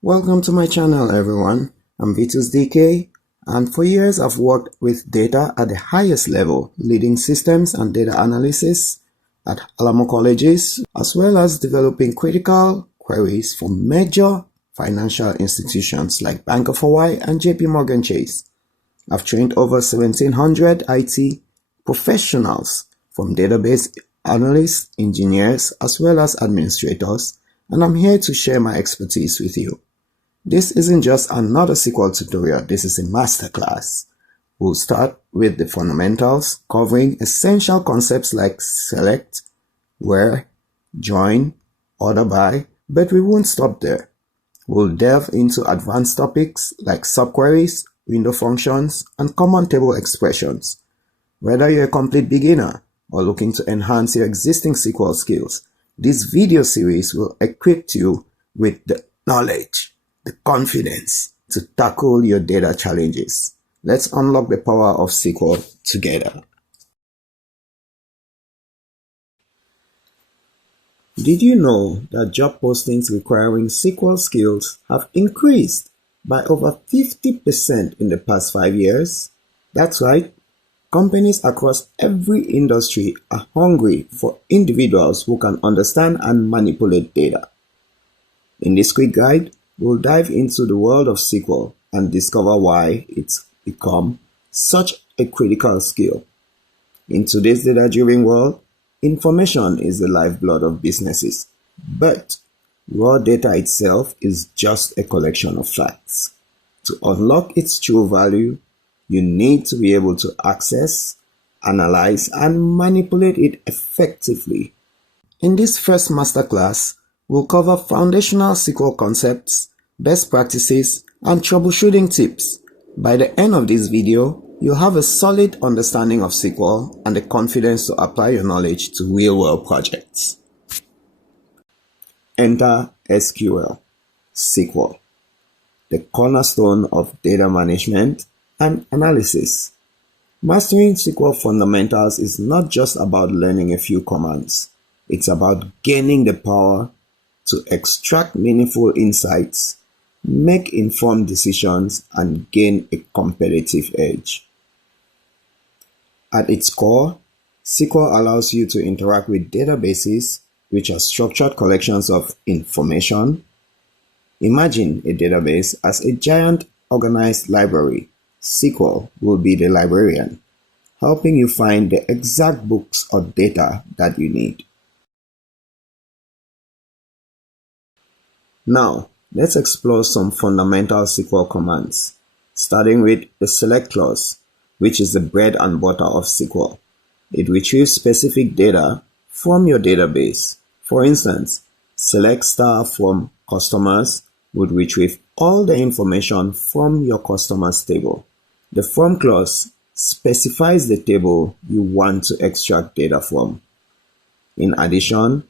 Welcome to my channel, everyone. I'm Vitus DK, and for years I've worked with data at the highest level, leading systems and data analysis at Alamo colleges, as well as developing critical queries for major financial institutions like Bank of Hawaii and JP Morgan Chase. I've trained over 1,700 IT professionals, from database analysts, engineers, as well as administrators, and I'm here to share my expertise with you. This isn't just another SQL tutorial, this is a masterclass. We'll start with the fundamentals, covering essential concepts like select, where, join, order by, but we won't stop there. We'll delve into advanced topics like subqueries, window functions, and common table expressions. Whether you're a complete beginner or looking to enhance your existing SQL skills, this video series will equip you with the knowledge, the confidence to tackle your data challenges. Let's unlock the power of SQL together. Did you know that job postings requiring SQL skills have increased by over 50% in the past 5 years? That's right. Companies across every industry are hungry for individuals who can understand and manipulate data. In this quick guide, we'll dive into the world of SQL and discover why it's become such a critical skill. In today's data-driven world, information is the lifeblood of businesses, but raw data itself is just a collection of facts. To unlock its true value, you need to be able to access, analyze, and manipulate it effectively. In this first masterclass, we'll cover foundational SQL concepts, best practices, and troubleshooting tips. By the end of this video, you'll have a solid understanding of SQL and the confidence to apply your knowledge to real-world projects. Enter SQL, the cornerstone of data management and analysis. Mastering SQL fundamentals is not just about learning a few commands. It's about gaining the power to extract meaningful insights, make informed decisions, and gain a competitive edge. At its core, SQL allows you to interact with databases, which are structured collections of information. Imagine a database as a giant organized library. SQL will be the librarian, helping you find the exact books or data that you need. Now, let's explore some fundamental SQL commands, starting with the select clause, which is the bread and butter of SQL. It retrieves specific data from your database. For instance, select star from customers would retrieve all the information from your customers table. The from clause specifies the table you want to extract data from. In addition,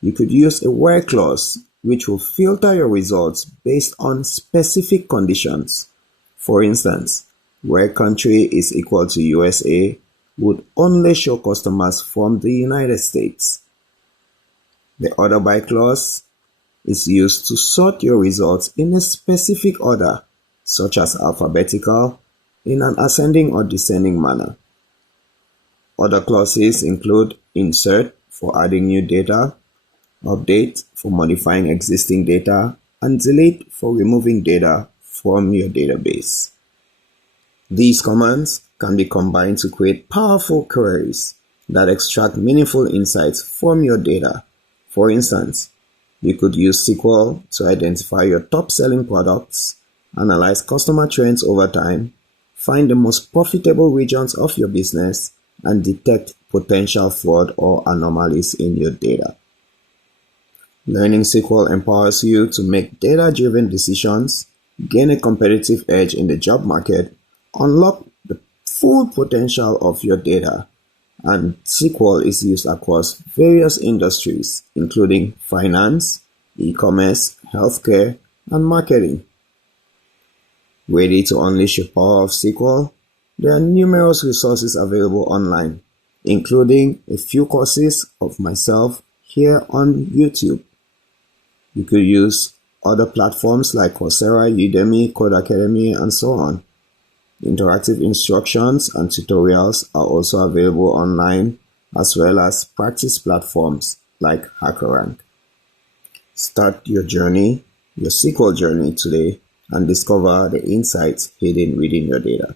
you could use a where clause, which will filter your results based on specific conditions. For instance, where country is equal to USA would only show customers from the United States. The order by clause is used to sort your results in a specific order, such as alphabetical, in an ascending or descending manner. Other clauses include insert for adding new data, update for modifying existing data, and delete for removing data from your database. These commands can be combined to create powerful queries that extract meaningful insights from your data. For instance, you could use SQL to identify your top-selling products, analyze customer trends over time, find the most profitable regions of your business, and detect potential fraud or anomalies in your data. Learning SQL empowers you to make data-driven decisions, gain a competitive edge in the job market, unlock the full potential of your data, and SQL is used across various industries, including finance, e-commerce, healthcare, and marketing. Ready to unleash the power of SQL? There are numerous resources available online, including a few courses of myself here on YouTube. You could use other platforms like Coursera, Udemy, Codecademy, and so on. Interactive instructions and tutorials are also available online, as well as practice platforms like HackerRank. Start your SQL journey today, and discover the insights hidden within your data.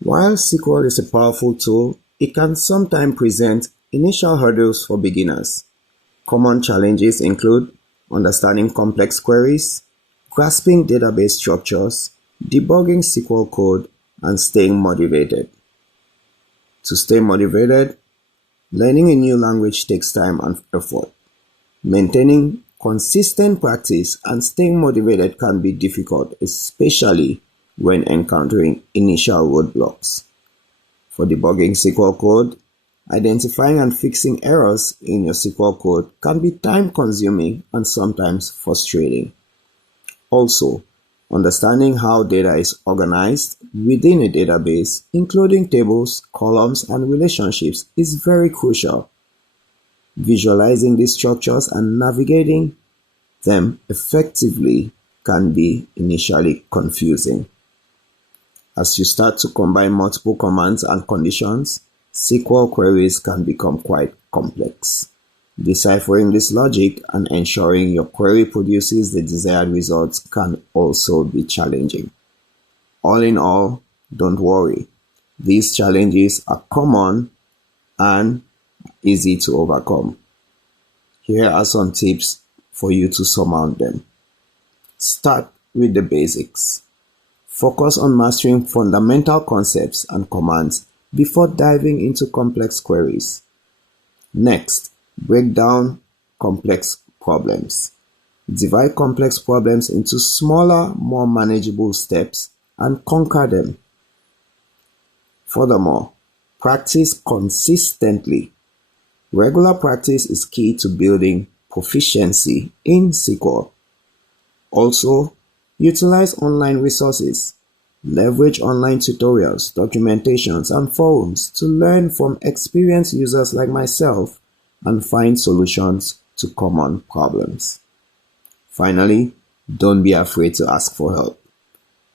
While SQL is a powerful tool, it can sometimes present initial hurdles for beginners. Common challenges include understanding complex queries, grasping database structures, debugging SQL code, and staying motivated. To stay motivated, learning a new language takes time and effort. Maintaining consistent practice and staying motivated can be difficult, especially when encountering initial roadblocks. For debugging SQL code, identifying and fixing errors in your SQL code can be time-consuming and sometimes frustrating. Also, understanding how data is organized within a database, including tables, columns, and relationships, is very crucial. Visualizing these structures and navigating them effectively can be initially confusing. As you start to combine multiple commands and conditions, SQL queries can become quite complex. Deciphering this logic and ensuring your query produces the desired results can also be challenging. All in all, don't worry. These challenges are common and easy to overcome. Here are some tips for you to surmount them. Start with the basics. Focus on mastering fundamental concepts and commands before diving into complex queries. Next, break down complex problems. Divide complex problems into smaller, more manageable steps and conquer them. Furthermore, practice consistently. Regular practice is key to building proficiency in SQL. Also, utilize online resources. Leverage online tutorials, documentations, and forums to learn from experienced users like myself and find solutions to common problems. Finally, don't be afraid to ask for help.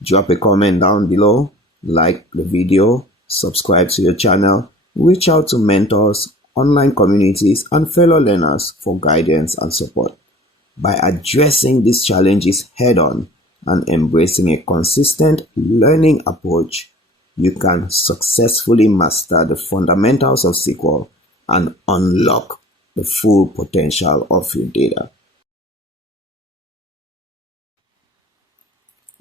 Drop a comment down below, like the video, subscribe to your channel, reach out to mentors, online communities, and fellow learners for guidance and support. By addressing these challenges head-on and embracing a consistent learning approach, you can successfully master the fundamentals of SQL and unlock the full potential of your data.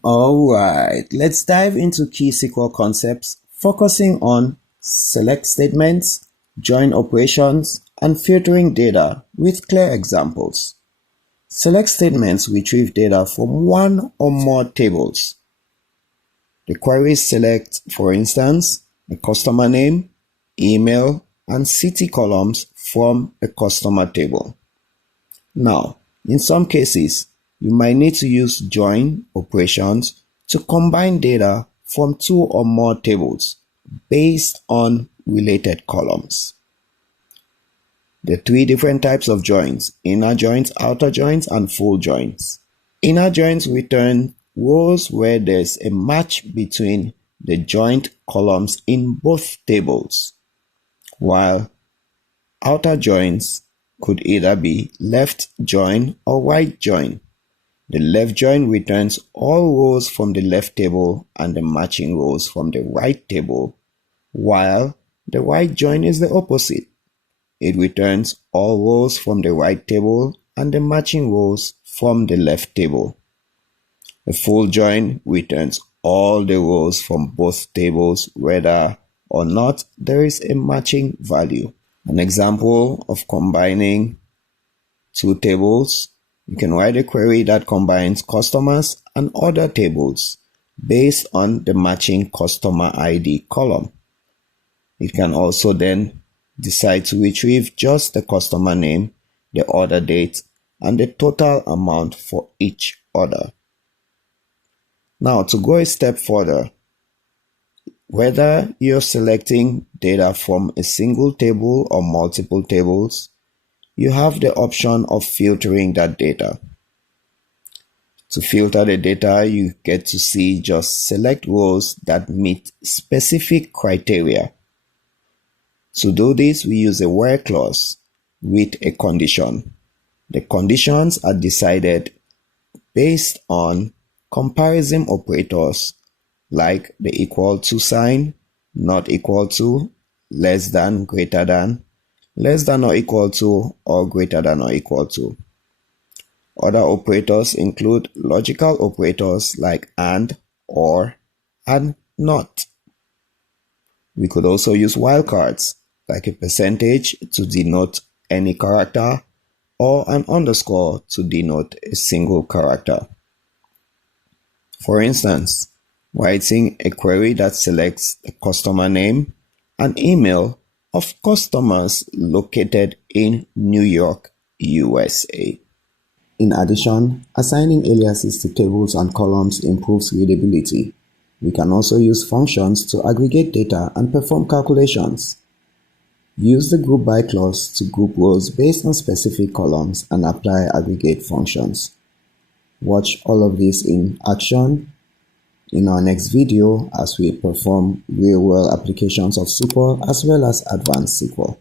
Alright, let's dive into key SQL concepts, focusing on select statements, join operations, and filtering data with clear examples. Select statements retrieve data from one or more tables. The queries select, for instance, a customer name, email, and city columns from a customer table. Now, in some cases, you might need to use join operations to combine data from two or more tables based on related columns. The three different types of joins: inner joins, outer joins, and full joins. Inner joins return rows where there's a match between the joined columns in both tables, while outer joins could either be left join or right join. The left join returns all rows from the left table and the matching rows from the right table, while the right join is the opposite. It returns all rows from the right table and the matching rows from the left table. A full join returns all the rows from both tables whether or not there is a matching value. An example of combining two tables: you can write a query that combines customers and other tables based on the matching customer ID column. It can also then decide to retrieve just the customer name, the order date, and the total amount for each order. Now, to go a step further, whether you're selecting data from a single table or multiple tables, you have the option of filtering that data. To filter the data, you get to see just select rows that meet specific criteria. To do this, we use a where clause with a condition. The conditions are decided based on comparison operators like the equal to sign, not equal to, less than, greater than, less than or equal to, or greater than or equal to. Other operators include logical operators like and, or, and not. We could also use wildcards like a percentage to denote any character or an underscore to denote a single character. For instance, writing a query that selects the customer name and email of customers located in New York, USA. In addition, assigning aliases to tables and columns improves readability. We can also use functions to aggregate data and perform calculations. Use the group by clause to group rows based on specific columns and apply aggregate functions. Watch all of this in action in our next video as we perform real-world applications of SQL as well as advanced SQL.